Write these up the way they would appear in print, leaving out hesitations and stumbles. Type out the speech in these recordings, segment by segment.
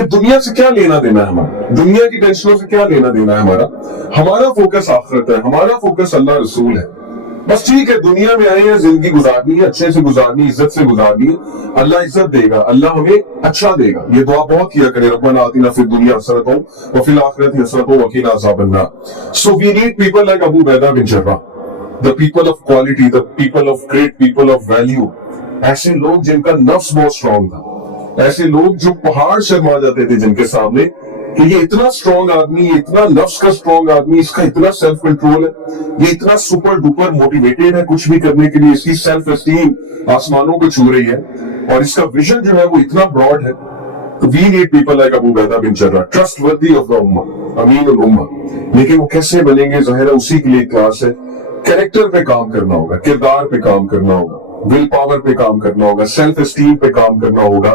کہ دنیا سے کیا لینا دینا ہے ہمارا, دنیا کی ٹینشنوں سے کیا لینا دینا ہے ہمارا فوکس آخرت ہے, ہمارا فوکس اللہ رسول ہے. بس ٹھیک ہے, دنیا میں آئے ہیں, زندگی گزارنی ہے, اچھے سے گزارنی, عزت سے گزارنی ہے, اللہ عزت دے گا, اللہ ہمیں اچھا دے گا. یہ دعا بہت کیا کرے, ربنا آتنا فی الدنیا حسنۃ وفی الآخرۃ حسنۃ وقنا عذاب النار. So we need people like Abu Ubaidah bin Jarrah, the people of quality, the people of great, people of value. ایسے لوگ جن کا نفس بہت اسٹرانگ تھا, ایسے لوگ جو پہاڑ شرما جاتے تھے جن کے سامنے کہ یہ اتنا اسٹرانگ آدمی, یہ اتنا نفس کا اسٹرانگ آدمی, اس کا اتنا سیلف کنٹرول ہے, یہ اتنا سپر ڈوپر موٹیویٹڈ ہے کچھ بھی کرنے کے لیے, اس کی سیلف اسٹیم آسمانوں کو چھو رہی ہے, اور اس کا ویژن جو ہے وہ اتنا براڈ ہے. We need people like Abu Ubaidah bin Jarrah, trustworthy of the Ummah, Ameen al-Ummah. لیکن وہ کیسے بنیں گے, ظاہر ہے اسی کے لیے کلاس ہے. کریکٹر پہ کام کرنا ہوگا, کردار پہ کام کرنا ہوگا, ول پاور پہ کام کرنا ہوگا, سیلف اسٹیم پہ کام کرنا ہوگا,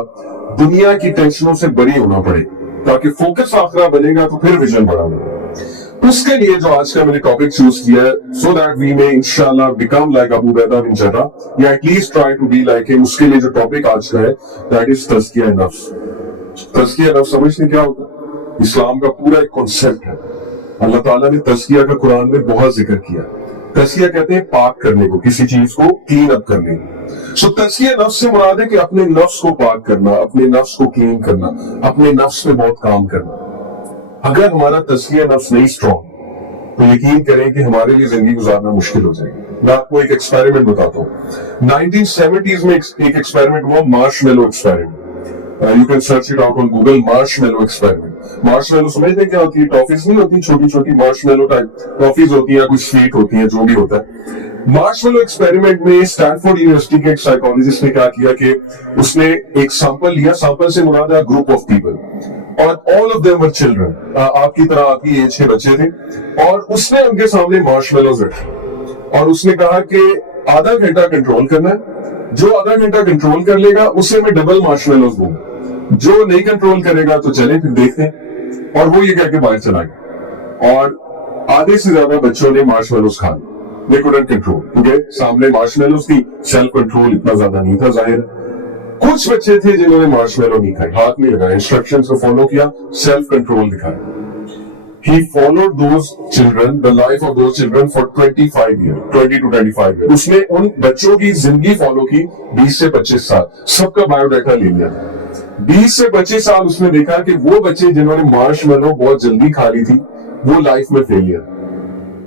دنیا کی ٹینشنوں سے بری ہونا پڑے تاکہ فوکس آخرہ بنے گا تو پھر ویژن بڑا ہوگا. اس کے لیے جو آج کا میں نے ٹاپک چوز کیا ہے, so that we may inshallah become like Abu Ubaidah bin Jarrah, یا at least try to be like him. اس کے لیے جو ٹاپک آج کا ہے that is تزکیہ نفس. تزکیہ نفس سمجھنے کیا ہوتا ہے؟ اسلام کا پورا ایک کنسپٹ ہے. اللہ تعالیٰ نے تزکیہ کا قرآن میں بہت ذکر کیا. تزکیہ کہتے ہیں پاک کرنے کو, کسی چیز کو کلین اپ کرنے کو. سو تزکیہ نفس سے مراد ہے کہ اپنے نفس کو پاک کرنا, اپنے نفس کو کلین کرنا, اپنے نفس پہ بہت کام کرنا. اگر ہمارا تزکیہ نفس نہیں اسٹرانگ تو یقین کریں کہ ہمارے لیے زندگی گزارنا مشکل ہو جائے گی. میں آپ کو ایک ایکسپیریمنٹ بتاتا ہوں. 1970s میں ایک ایکسپیریمنٹ ہوا, مارش میلو experiment. You can search it out on Google, marshmallow experiment. Marshmallow سمجھتے کیا ہوتی ہے؟ ٹافیز نہیں ہوتی, چھوٹی چھوٹی marshmallow ٹائپ ٹافیز ہوتی ہیں, کچھ سویٹ ہوتی ہیں, جو بھی ہوتا ہے. marshmallow ایکسپیریمنٹ میں اسٹینفورڈ یونیورسٹی کے ایک سائیکالوجسٹ نے کیا کیا کہ اس نے ایک سیمپل لیا, سیمپل سے مراد ہے گروپ آف پیپل, اور all of them were children, آپ کی طرح آپ کی ایج کے بچے تھے, اور اس نے ان کے سامنے marshmallows رکھے اور اس نے کہا کہ آدھا گھنٹہ کنٹرول کرنا ہے, جو آدھا گھنٹہ کنٹرول کر لے گا اسے میں ڈبل مارشمیلوز دوں, جو نہیں کنٹرول کرے گا تو چلے پھر دیکھتے ہیں. اور وہ یہ کہہ کے باہر چلا گیا, اور آدھے سے زیادہ بچوں نے مارشمیلوز کھا لی. they couldn't control, کیونکہ سامنے مارشمیلوز تھی, سیلف کنٹرول اتنا زیادہ نہیں تھا ظاہر. کچھ بچے تھے جنہوں نے مارشمیلو نہیں کھائی, ہاتھ نہیں لگایا, انسٹرکشنز کو فالو کیا, سیلف کنٹرول دکھایا. He followed those children, the life of those children for 25 years, 20 to 25 years. اس نے ان بچوں کی زندگی فالو کی 20 سے 25 سال, سب کا بایو ڈیٹا لے لیا. 20 سے 25 سال اس نے دیکھا کہ وہ بچے جنہوں نے مارشمیلو بہت جلدی کھا لی تھی, وہ لائف میں فیلئر,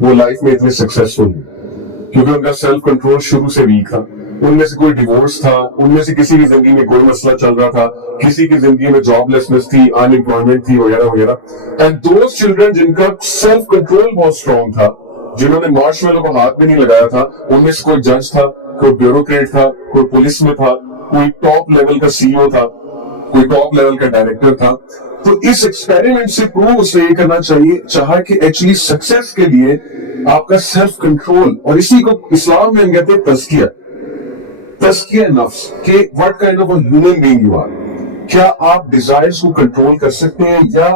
وہ لائف میں اتنے سکسیسفل نہیں, کیونکہ ان کا سیلف کنٹرول شروع سے ویک تھا. ان میں سے کوئی ڈیورس تھا, ان میں سے کسی کی زندگی میں کوئی مسئلہ چل رہا تھا, کسی کی زندگی میں جاب لیسنس تھی, ان امپلائمنٹ تھی, وغیرہ وغیرہ. اینڈ دوز چلڈرن جن کا سیلف کنٹرول بہت اسٹرانگ تھا, جنہوں نے مارشمیلو کو ہاتھ میں نہیں لگایا تھا, ان میں سے کوئی جج تھا, کوئی بیوروکریٹ تھا, کوئی پولیس میں تھا, کوئی ٹاپ لیول کا سی او تھا, کوئی ٹاپ لیول کا ڈائریکٹر تھا. تو اس ایکسپیریمنٹ سے پروو اسے یہ کرنا چاہا کہ ایکچولی سکسیس کے لیے آپ کا سیلف کنٹرول, اور اسی کو اسلام میں ہم کہتے ہیں تزکیہ, تزکیہ نفس, کہ what kind of a human being you are. کیا آپ ڈیزائرز کو کنٹرول کر سکتے ہیں یا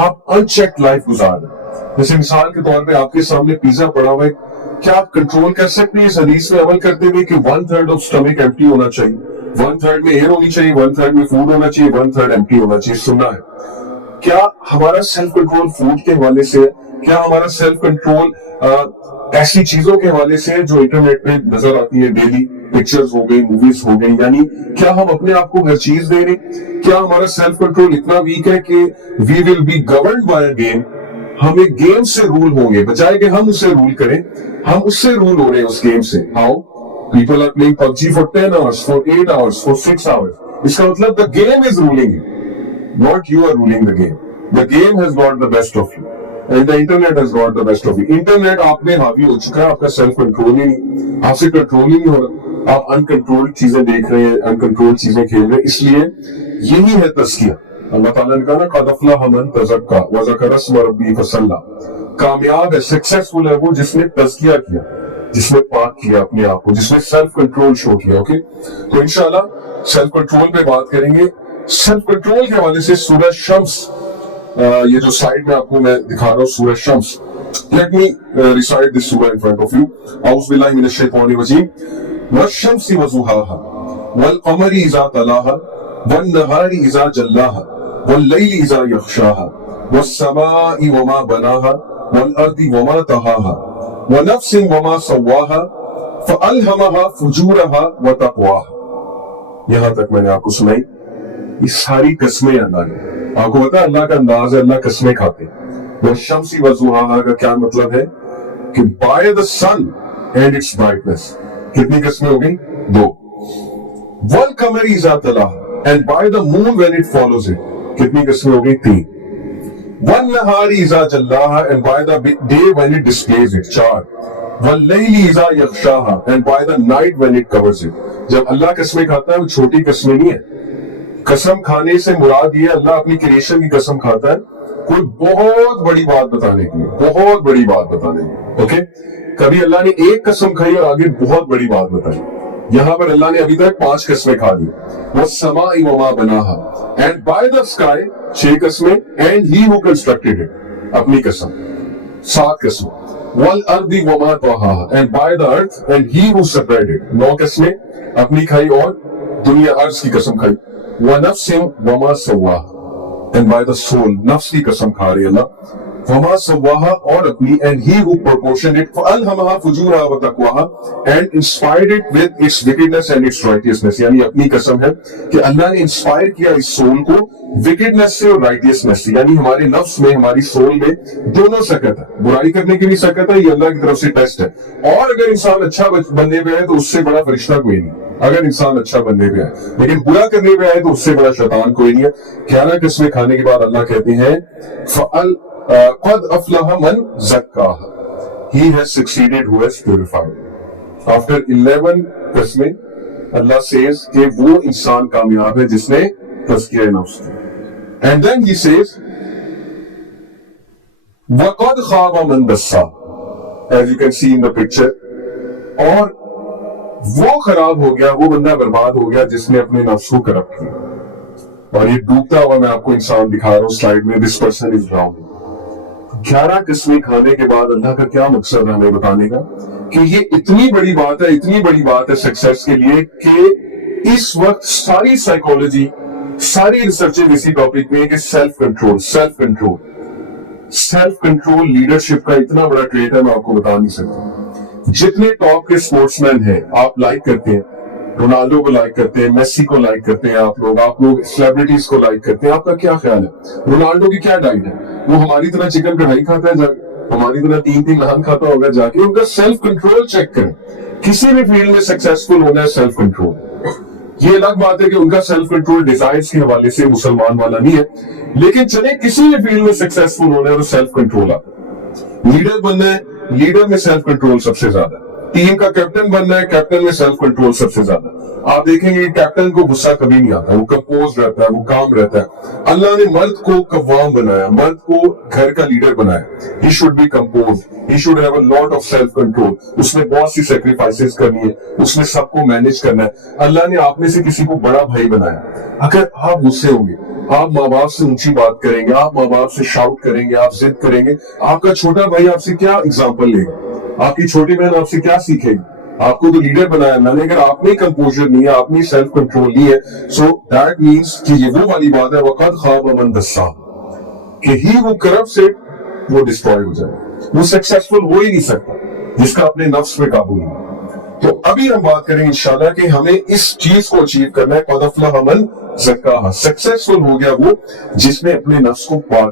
آپ ان چیک لائف گزار رہے ہیں؟ جیسے مثال کے طور پہ آپ کے سامنے پیزا پڑا ہوا ہے, کیا آپ کنٹرول کر سکتے ہیں اس حدیث میں عمل کرتے ہوئے کہ 1/3 آف اسٹمک ایمپٹی ہونا چاہیے, 1/3 میں ایئر ہونی چاہیے, 1/3 میں فوڈ ہونا چاہیے, 1/3 ایمپٹی ہونا چاہیے. سننا ہے, کیا ہمارا سیلف کنٹرول فوڈ کے حوالے سے ہے؟ کیا ہمارا سیلف کنٹرول ایسی چیزوں کے حوالے سے جو انٹرنیٹ پہ نظر آتی ہے ڈیلی, پکچرز ہو گئی, موویز ہو گئی, یعنی کیا ہم اپنے آپ کو ہر چیز دے رہے ہیں؟ کیا ہمارا سیلف کنٹرول اتنا ویک ہے کہ we will be governed by a game, ہم ایک گیم سے رول ہوں گے, بجائے کہ ہم اسے رول کریں, ہم اس سے رول ہو رہے ہیں اس گیم سے. How people are playing PUBG for 10 hours, for 8 hours, for 6 hours. اس کا مطلب the game is ruling you, not you are ruling the game. The game has got the best of you. And the internet has got the best of you. Internet آپ میں حاوی ہو چکا ہے, آپ کا self control ہی نہیں, آپ سے کنٹرول ہی نہیں ہو رہا, آپ انکنٹرول چیزیں دیکھ رہے ہیں, انکنٹرول چیزیں کھیل رہے ہیں. اس لیے یہی ہے تزکیہ. اللہ تعالیٰ نے کہا نا قد افلح من تزکا وذکر اسم ربہ فصلی, کامیاب ہے, سکسیسفل ہے وہ جس نے تزکیہ کیا, جس نے پاک کیا اپنے آپ کو, جس نے سیلف کنٹرول شو کیا. اوکے, تو انشاءاللہ سیلف کنٹرول پہ بات کریں گے. سیلف کنٹرول کے حوالے سے سورہ شمس, یہ جو سائڈ میں آپ کو میں دکھا رہا ہوں سورہ شمس, let me recite this surah in front of you. اعوذ باللہ من الشیطان الرجیم. والشمس وضحاها والقمر اذا تلاها والنهار اذا جلاها واللیل اذا یغشاہا والسماء وما بناہا والارض وما طحاہا ونفس وما سواہا فألہمہا فجورہا وتقواہا. یہاں تک میں نے آپ کو سنائی. یہ ساری قسمیں اللہ نے. آپ کو پتا ہے اللہ کا انداز ہے, اللہ قسمیں کھاتے ہیں. والشمس وضحاہا کا کیا مطلب ہے کہ by the sun and its brightness. کتنی قسمیں ہو گئی؟ 2. والقمر اذا تلاہا and by the moon when it follows it. کتنی قسمیں ہو گئی؟ 3. والنہار اذا جلاہا and by the day when it displays it. 4. واللیل اذا یغشاہا and by the night when it covers it. جب اللہ قسمیں کھاتا ہے وہ چھوٹی قسمیں نہیں ہے. قسم کھانے سے مراد یہ اللہ اپنی کریشن کی قسم کھاتا ہے کوئی بہت بڑی بات بتانے کے لیے, بہت بڑی بات بتانے کے لیے. اوکے, کبھی اللہ نے ایک قسم کھائی اور آگے بہت بڑی بات بتائی. یہاں پر اللہ نے ابھی تک 5 قسمیں کھا دی. والسماء وما بناها and by the sky 6 قسمیں and he who constructed it اپنی قسم 7 قسمیں. والارض وما طحاها and by the earth and he who separated it 9 قسمیں اپنی کھائی اور دنیا ارض کی قسم کھائی. ونفس وما سواها and by the soul نفس کی قسم کھا رہی اللہ. وما سواہا اور اپنی and he who proportioned it فألہمہا فجورہا وتقواہا and inspired it with its wickedness and its righteousness. یعنی اپنی قسم ہے کہ اللہ نے انسپائر کیا اس سول کو wickedness سے اور righteousness سے. یعنی ہمارے نفس میں, ہماری سول میں دونوں سکت ہے. برائی کرنے کی بھی سکت ہے, یہ اللہ کی طرف سے ٹیسٹ ہے. اور اگر انسان اچھا بننے پہ ہے تو اس سے بڑا فرشتہ کوئی نہیں. اگر انسان اچھا بننے پہ ہے لیکن برا کرنے پہ ہے تو اس سے بڑا شیطان کوئی نہیں ہے. 11 قسمیں کھانے کے بعد اللہ کہتے ہیں قد افلح من زکاہا, he has succeeded who has purified. After 11 قسمیں اللہ says کہ وہ انسان کامیاب ہے جس نے تزکیہ نفس کی. And then he says وَقَدْ خَابَ مَنْ دَسَّاهَا, as you can see in the picture. اور وہ خراب ہو گیا, وہ بندہ برباد ہو گیا جس نے اپنے نفس کو کرپٹ کیا. اور یہ ڈوبتا ہوا میں آپ کو انسان دکھا رہا ہوں سلائیڈ میں. This person is drowning. 11 قسمیں کھانے کے بعد اللہ کا کیا مقصد ہے ہمیں بتانے کا کہ یہ اتنی بڑی بات ہے, اتنی بڑی بات ہے سکسیس کے لیے کہ اس وقت ساری سائیکولوجی, ساری ریسرچیں اسی ٹاپک میں ہے کہ self control, self control, self control leadership کا اتنا بڑا ٹریٹ ہے میں آپ کو بتا نہیں سکتا. جتنے ٹاپ کے اسپورٹس مین ہیں آپ لائک کرتے ہیں, رونالڈو کو لائک کرتے ہیں, میسی کو لائک کرتے ہیں, آپ لوگ سیلیبریٹیز کو لائک کرتے ہیں. آپ کا کیا خیال ہے رونالڈو کی کیا ڈائٹ ہے؟ وہ ہماری طرح چکن کڑھائی کھاتا ہے جا کے, ہماری طرح 3 نان کھاتا ہوگا جا کے. ان کا سیلف کنٹرول چیک کریں. کسی بھی فیلڈ میں سکسیسفل ہونا ہے سیلف کنٹرول. یہ الگ بات ہے کہ ان کا سیلف کنٹرول ڈیزائرز کے حوالے سے مسلمان والا نہیں ہے, لیکن چلے کسی بھی فیلڈ میں سکسیسفل ہونا ہے تو سیلف کنٹرول آتا ہے. لیڈر بننا ہے, لیڈر میں سیلف کنٹرول سب سے زیادہ ہے. ٹیم کا کیپٹن بننا ہے, کیپٹن میں سیلف کنٹرول سب سے زیادہ. آپ دیکھیں گے کیپٹن کو غصہ کبھی نہیں آتا, وہ کمپوز رہتا ہے, وہ کام رہتا ہے. اللہ نے مرد کو قوام بنایا, مرد کو گھر کا لیڈر بنایا. He should be composed, he should have a lot of self control. اس نے بہت سی سیکریفائسز کرنی ہے, اس نے سب کو مینج کرنا ہے. اللہ نے آپ میں سے کسی کو بڑا بھائی بنایا. اگر آپ غصے ہوں گے, آپ ماں باپ سے اونچی بات کریں گے, آپ ماں باپ سے شاؤٹ کریں گے, آپ ضد کریں گے, آپ کا چھوٹا بھائی آپ سے کیا اگزامپل لے گا؟ آپ کی چھوٹی بہن آپ سے کیا سیکھے گی؟ آپ کو تو لیڈر بنایا اللہ نے, اگر آپ نے کمپوزر نہیں ہے, آپ نے سیلف کنٹرول نہیں ہے, سو دیٹ مینس کہ یہ وہ والی بات ہے وَقَدْ خَابَ مَنْ دَسَّاهَا کہ he who corrupts it وہ ڈسٹروائے ہو جائے. وہ سکسیسفل ہو ہی نہیں سکتا جس کا اپنے نفس پہ قابو نہیں. تو ابھی ہم بات کریں انشاءاللہ کہ ہمیں اس چیز کو اچیو کرنا ہے. قَدْ أَفْلَحَ مَنْ زَكَّاهَا, سکسیسفل ہو گیا وہ جس نے اپنے نفس کو پاک